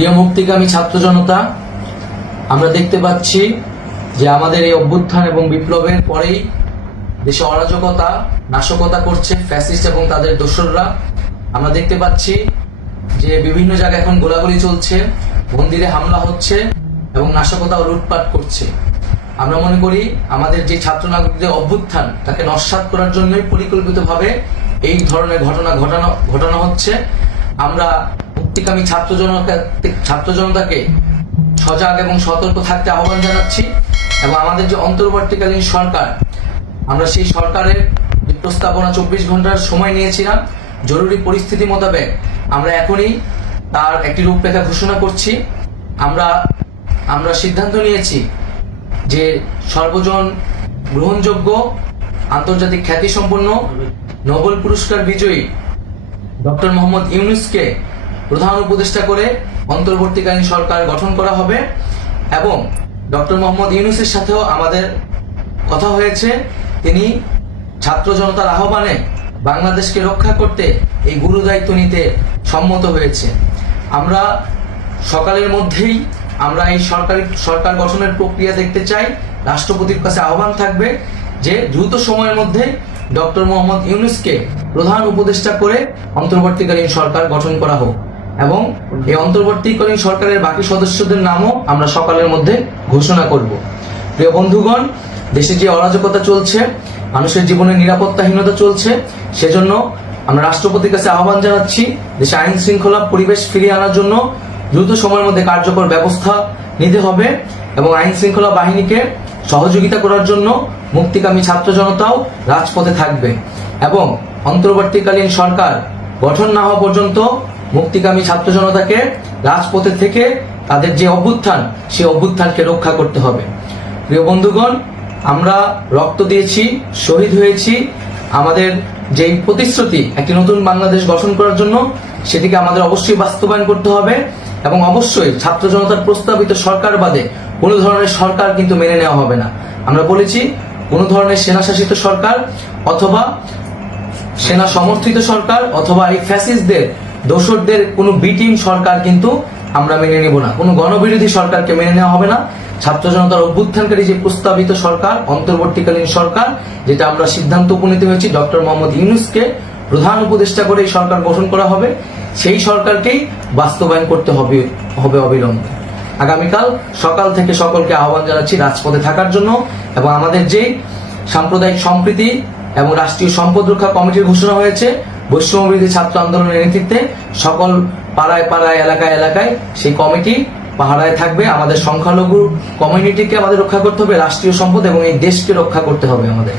প্রিয় মুক্তিকামী ছাত্র জনতা, আমরা দেখতে পাচ্ছি যে আমাদের এই অভ্যুত্থান এবং বিপ্লবের পরেই দেশে অরাজকতা নাশকতা করছে ফ্যাসিস্ট এবং তাদের দোসররা। আমরা দেখতে পাচ্ছি যে বিভিন্ন জায়গায় এখন গোলাগুলি চলছে, মন্দিরে হামলা হচ্ছে এবং নাশকতা ও লুটপাট করছে। আমরা মনে করি আমাদের যে ছাত্র নাগরিকদের অভ্যুত্থান তাকে নস্যাৎ করার জন্যই পরিকল্পিতভাবে এই ধরনের ঘটনা ঘটানো হচ্ছে। আমরা মুক্তিকামী ছাত্র জনতাকে সজাগ এবং সতর্ক থাকতে আহ্বান জানাচ্ছি এবং আমাদের যে অন্তর্বর্তীকালীন সরকার, আমরা সেই সরকারের প্রস্তাবনা 24 ঘন্টার সময় নিয়েছিলাম। জরুরি পরিস্থিতি মোতাবেক আমরা এখনই তার একটি রূপরেখা ঘোষণা করছি। আমরা সিদ্ধান্ত নিয়েছি যে সর্বজন গ্রহণযোগ্য আন্তর্জাতিক খ্যাতিসম্পন্ন নোবেল পুরস্কার বিজয়ী ডক্টর মোহাম্মদ ইউনূসকে প্রধান উপদেষ্টা করে অন্তর্বর্তীকালীন সরকার গঠন করা হবে এবং ডক্টর মোহাম্মদ ইউনূসের সাথেও আমাদের কথা হয়েছে। তিনি ছাত্র জনতার আহ্বানে বাংলাদেশকে রক্ষা করতে এই গুরু দায়িত্ব নিতে সম্মত হয়েছে। আমরা সকালের মধ্যেই আমরা এই সরকার গঠনের প্রক্রিয়া দেখতে চাই। রাষ্ট্রপতির কাছে আহ্বান থাকবে যে দ্রুত সময়ের মধ্যে ডক্টর মোহাম্মদ ইউনূসকে প্রধান উপদেষ্টা করে অন্তর্বর্তীকালীন সরকার গঠন করা হোক এবং এই অন্তর্বর্তীকালীন সরকারের বাকি সদস্যদের নামও আমরা সকালের মধ্যে ঘোষণা করব। প্রিয় বন্ধুগণ, দেশে যে অরাজকতা চলছে, মানুষের জীবনে নিরাপত্তাহীনতা চলছে, সেজন্য আমরা রাষ্ট্রপতির কাছে আহ্বান জানাচ্ছি দেশে আইন শৃঙ্খলা পরিবেশ ফিরিয়ে আনার জন্য দ্রুত সময়ের মধ্যে কার্যকর ব্যবস্থা নিতে হবে এবং আইন শৃঙ্খলা বাহিনীকে সহযোগিতা করার জন্য মুক্তিকামী ছাত্র জনতাও রাজপথে থাকবে এবং অন্তর্বর্তীকালীন সরকার গঠন না হওয়া পর্যন্ত মুক্তিকামী ছাত্র জনতাকে রাজপথে থেকে তাদের যে অভ্যুত্থান সেই অভ্যুত্থানকে রক্ষা করতে হবে। প্রিয় বন্ধুগণ, আমরা রক্ত দিয়েছি, শহীদ হয়েছি। আমাদের যেই প্রতিশ্রুতি একটি নতুন বাংলাদেশ গঠন করার জন্য, সেটিকে আমাদের অবশ্যই বাস্তবায়ন করতে হবে এবং অবশ্যই ছাত্র জনতার প্রস্তাবিত সরকার বাদে কোনো ধরনের সরকার কিন্তু মেনে নেওয়া হবে না। আমরা বলেছি কোনো ধরনের সেনা শাসিত সরকার অথবা সেনা সমর্থিত সরকার অথবা এই ফ্যাসিস্টদের দোসরদের কোনো বিটিম সরকার কিন্তু আমরা মেনে নেব না। কোনো গণবিরোধী সরকারকে মেনে নেওয়া হবে না। ছাত্র জনতার অভ্যুত্থানকারী যে প্রস্তাবিত সরকার, অন্তর্বর্তীকালীন সরকার, যেটা আমরা সিদ্ধান্ত উপনীত হয়েছি ডক্টর মোহাম্মদ ইউনূসকে প্রধান উপদেষ্টা করে এই সরকার গঠন করা হবে, সেই সরকারকেই বাস্তবায়ন করতে হবে অবিলম্বে। আগামীকাল সকাল থেকে সকলকে আহ্বান জানাচ্ছি রাজপথে থাকার জন্য এবং আমাদের যে সাম্প্রদায়িক সম্প্রীতি এবং রাষ্ট্রীয় সম্পদ রক্ষা কমিটির ঘোষণা হয়েছে বৈষম্যবিরোধী ছাত্র আন্দোলনের নেতৃত্বে, সকল পাড়ায় পাড়ায় এলাকায় এলাকায় সেই কমিটি পাহারায় থাকবে। আমাদের সংখ্যালঘু কমিউনিটিকে আমাদের রক্ষা করতে হবে, রাষ্ট্রীয় সম্পদ এবং এই দেশকে রক্ষা করতে হবে আমাদের।